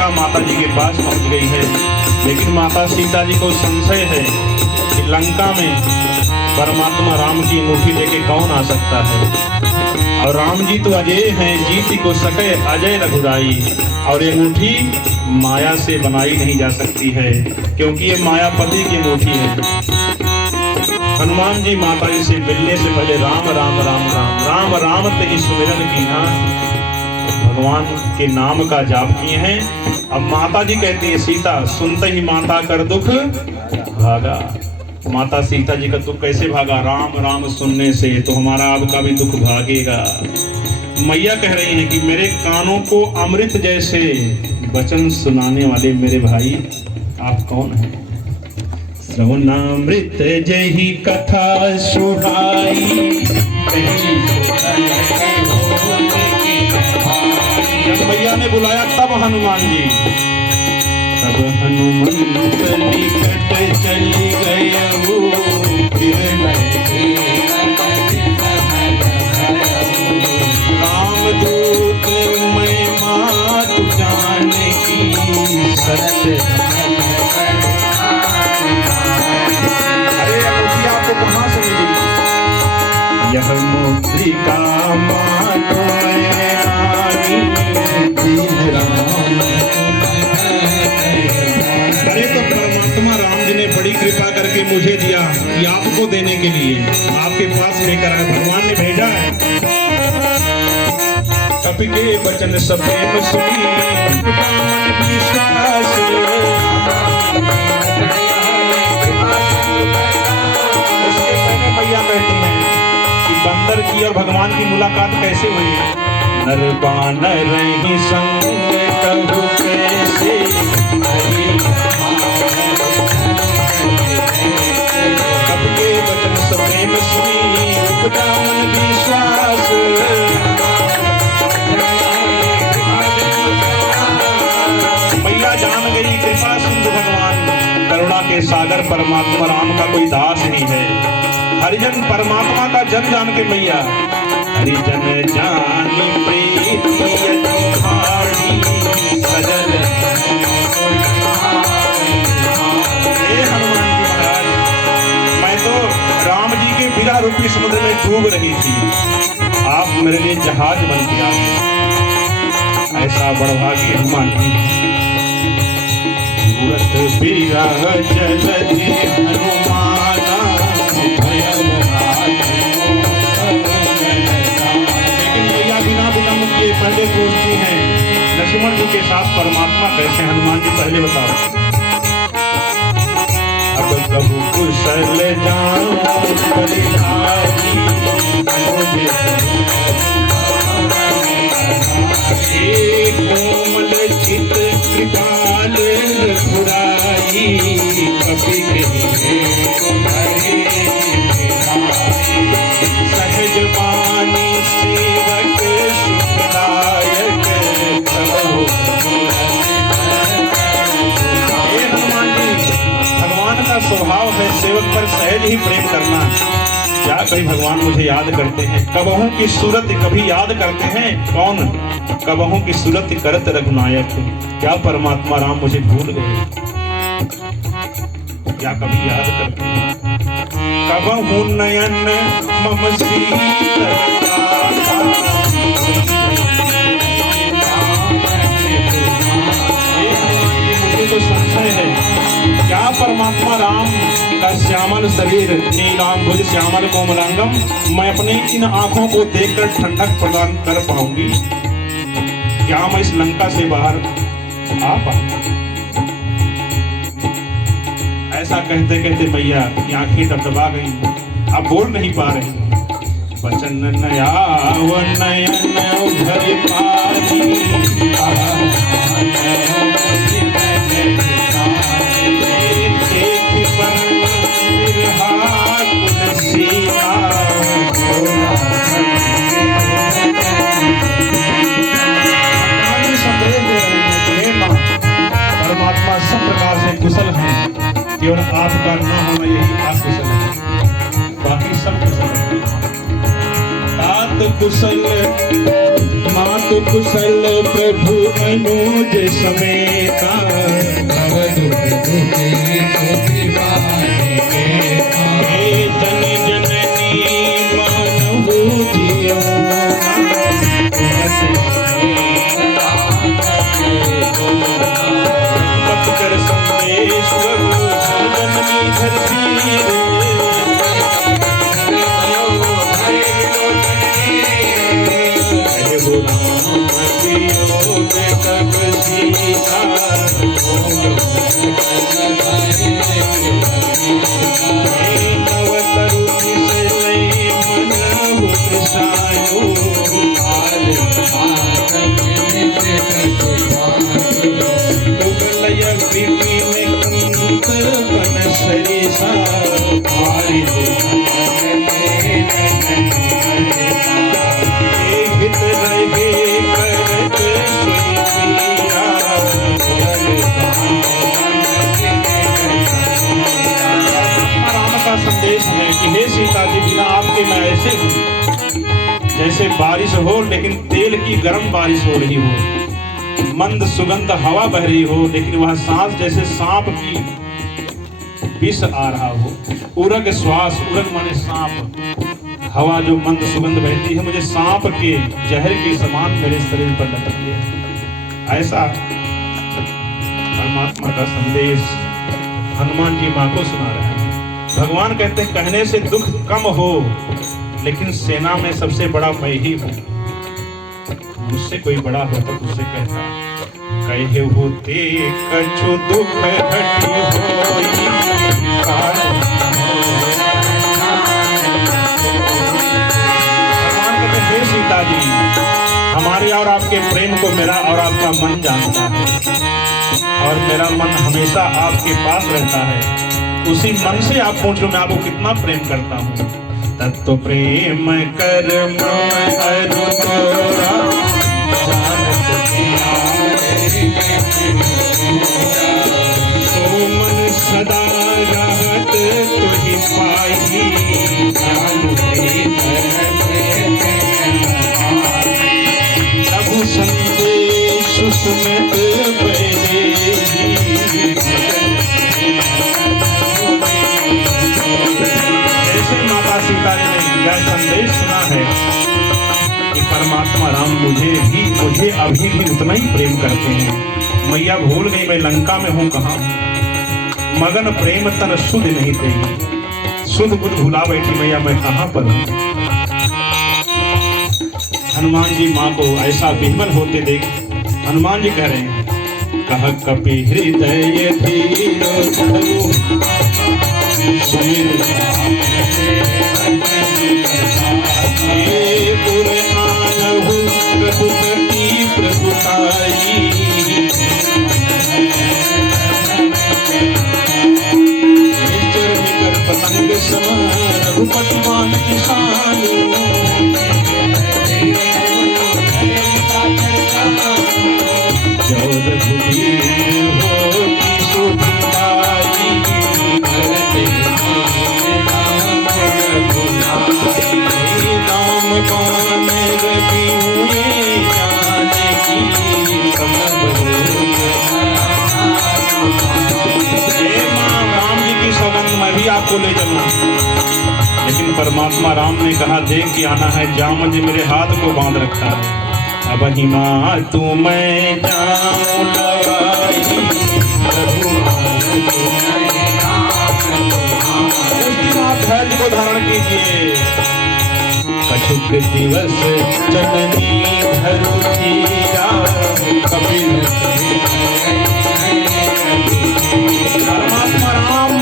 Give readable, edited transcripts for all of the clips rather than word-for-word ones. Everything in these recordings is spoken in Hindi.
लंका माता जी के पास पहुंच गई है, लेकिन माता सीता जी को संशय है कि लंका में परमात्मा राम की अंगूठी लेके कौन आ सकता है। और राम जी तो अजय हैं, जीत को सके अजय रघुराई। और ये अंगूठी माया से बनाई नहीं जा सकती है, क्योंकि ये मायापति की अंगूठी है। हनुमान जी माता जी से मिलने से पहले राम राम राम राम राम राम ते सुमिरन की भगवान के नाम का जाप किए हैं। अब माता जी कहती है सीता सुनते ही माता कर दुख भागा। माता सीता जी का दुख कैसे भागा? राम राम सुनने से तो हमारा आपका भी दुख भागेगा। मैया कह रही हैं कि मेरे कानों को अमृत जैसे वचन सुनाने वाले मेरे भाई आप कौन हैं? श्रवणामृत जही कथा सुहाई। जब मैया ने बुलाया तब हनुमान जी, तब हनुमंत निकट चली गए रामदूत मैं मात जान की सत्य। अरे अंगूठी आपको कहाँ से मिली? यह मुद्रिका मात अरे तो परमात्मा राम जी ने बड़ी कृपा करके मुझे दिया कि आपको देने के लिए आपके पास लेकर आए, भगवान ने भेजा है। कपि के वचन सब प्रेम सुनी विश्वास। उसके पहले मैया कहती हैं कि बंदर की और भगवान की मुलाकात कैसे हुई? नर बानर रही संग कहु कैसे सबके वचन सब प्रेम सुनी उपजा मन विश्वास। मैया जान गई कृपा सिंधु भगवान करुणा के सागर परमात्मा राम का कोई दास नहीं है। हरिजन परमात्मा का जन जान के मैया हरिजन जानी प्रीति सजल। हनुमान जी महाराज, मैं तो राम जी के बिना रूपी समुद्र में डूब रही थी, आप मेरे लिए जहाज बन के आ गए। ऐसा बड़भागी हनुमान जी। सूरत बिरा जलधि हनुमाना पहले पूछती हैं लक्ष्मण जी के साथ परमात्मा कैसे? हनुमान जी पहले बताओ। अब कबू कुशल जाऊं कोमल चित कृपाल रघुराई कपि सहज बानी सेवक सुखदायक। भगवान का स्वभाव है सेवक पर सहज ही प्रेम करना। क्या कभी भगवान मुझे याद करते हैं? कबहू की सूरत कभी याद करते हैं? कौन? कबहू की सूरत करत रघुनायक। क्या परमात्मा राम मुझे भूल गए? क्या कभी याद करते हैं? कबहू नयन मम मुझे तो संशय है, क्या परमात्मा राम का श्यामल शरीर नीलांबुज श्यामल कोमलांगम मैं अपने इन आंखों को देखकर ठंडक प्रदान कर पाऊंगी? क्या मैं इस लंका से बाहर आ पाऊंगा? ऐसा कहते कहते मैया की आंखें डबडबा गई, अब बोल नहीं पा रही। वचन नया वो नयन उधर पारी परमात्मा सब प्रकार से कुशल है, केवल आपका न होना यही अकुशल है, बाकी सब कुशल है। तात कुशल मात कुशल प्रभु अनुज समेता जन जननी मानहु जियो पत्र संदेश जननी धरती जैसे बारिश हो लेकिन तेल की गर्म बारिश हो रही हो, मंद सुगंध हवा बह रही हो, लेकिन वह सांस जैसे सांप की विष आ रहा हो। उरग श्वास, उरग माने सांप, हवा जो मंद सुगंध बहती है, मुझे सांप के जहर के समान मेरे शरीर पर लटकती है। ऐसा परमात्मा का संदेश हनुमान जी माँ को सुना रहे हैं। भगवान कहते हैं कहने से दुख कम हो, लेकिन सेना में सबसे बड़ा मैं ही हूँ। मुझसे कोई बड़ा होता तो उससे कहता कहे होते कछु दुख घटी होई। भगवान कहते हे सीता जी, हमारे और आपके प्रेम को मेरा और आपका मन जानता है, और मेरा मन हमेशा आपके पास रहता है। उसी मन से आप पूछो मैं आपको कितना प्रेम करता हूँ। तत्व प्रेम कर सो मन सदा रहत तुहि पाई। प्रभु संदेश सुमित सीता जी ने यह संदेश सुना है कि परमात्मा राम मुझे अभी भी उतना ही प्रेम करते हैं। मैया भूल गई मैं लंका में हूँ कहाँ, मगन प्रेम तन सुध नहीं देगी। सुध बुध भुला बैठी मैया मैं कहाँ पर हूँ। हनुमान जी माँ को ऐसा विह्वल होते देख हनुमान जी कह रहे हैं कह कपि हृदय धीरो प्रभुताई। पतंग समान रघुपति मान किसान। जो रघुवीर हो की सुखदाई। नाम पान रवि हुए जानकी। राम जी की सौगंध मैं भी आपको ले चलना, लेकिन परमात्मा राम ने कहा देख के आना है। जाम जी मेरे हाथ को बांध रखा है। अब हिमा तू मैं जाऊं धैर्य को धारण कीजिए। कछुक दिवस जननी धरु धीरा। परमात्मा राम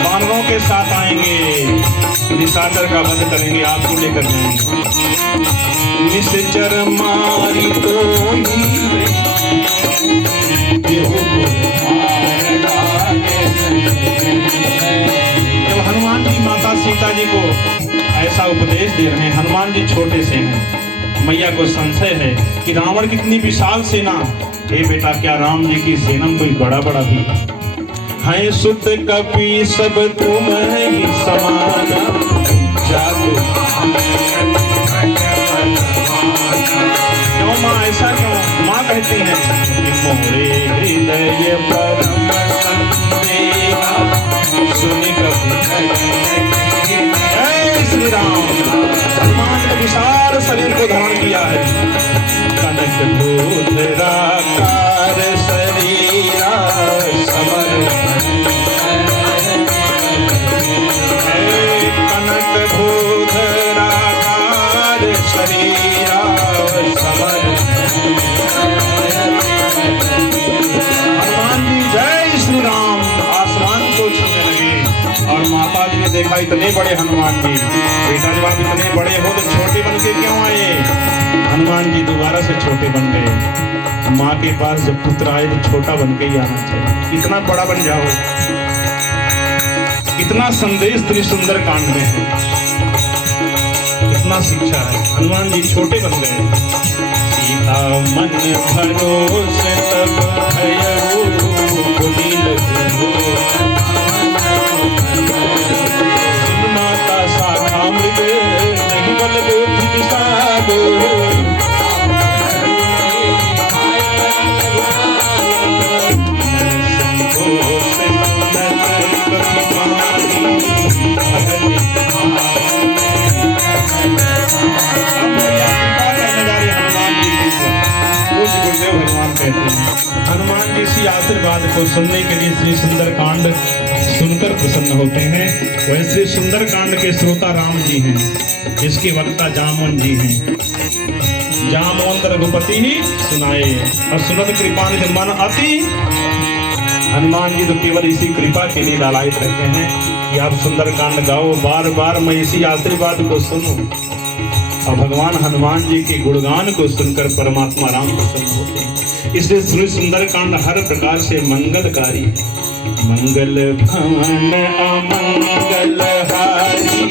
वानरों के साथ आएंगे, निशाचर का वध करेंगे, आपको लेकर जाएंगे। निश्चर मारी तो जब हनुमान जी माता सीता जी को ऐसा उपदेश दे रहे हैं, हनुमान जी छोटे से हैं, मैया को संशय है कि रावण कितनी विशाल सेना। हे बेटा क्या राम जी की सेना कोई बड़ा बड़ा भी है। सुत कपि सब तुम ही समाना। क्यों माँ ऐसा क्यों? माँ कहती हैं कि मोरे हृदय परम संदेहा सुनि कपि जय श्री राम। हनुमान ने विशाल शरीर को धारण किया है। कनक भूधराकार शरीरा समर कनक भूधराकार शरीरा समर। हनुमान जी जय श्री राम आसमान को छूने लगे और माता जी ने देखा इतने बड़े हनुमान जी, बेटा जब आप इतने बड़े हो तो छोटे बन के क्यों आए? हनुमान जी दोबारा से छोटे बन गए। माँ के पास जब पुत्र आए तो छोटा बन के ही आना चाहिए। इतना बड़ा बन जाओ। इतना संदेश त्रिसुंदर कांड में है, इतना शिक्षा है। हनुमान जी छोटे बन गए। सीता मन भरोसे तब भयउ पुनील सुन माता शाखा मृग नहीं बल बुद्धि विषाद। भगवान कहते हैं हनुमान जी इसी आशीर्वाद को सुनने के लिए श्री सुंदर कांड सुनकर प्रसन्न होते हैं। वह श्री सुंदर कांड के श्रोता राम जी हैं, इसके वक्ता जामवन जी हैं। जामवंत रघुपति ही सुनाए और सुनत कृपा निधि मन अति। हनुमान जी तो केवल इसी कृपा के लिए लालायित रहते हैं कि आप सुंदर कांड गाओ, बार बार मैं इसी आशीर्वाद को सुनूं। और भगवान हनुमान जी के गुणगान को सुनकर परमात्मा राम प्रसन्न होते हैं। इसलिए श्री सुंदर कांड हर प्रकार से मंगलकारी। मंगल भवन अमंगल हारी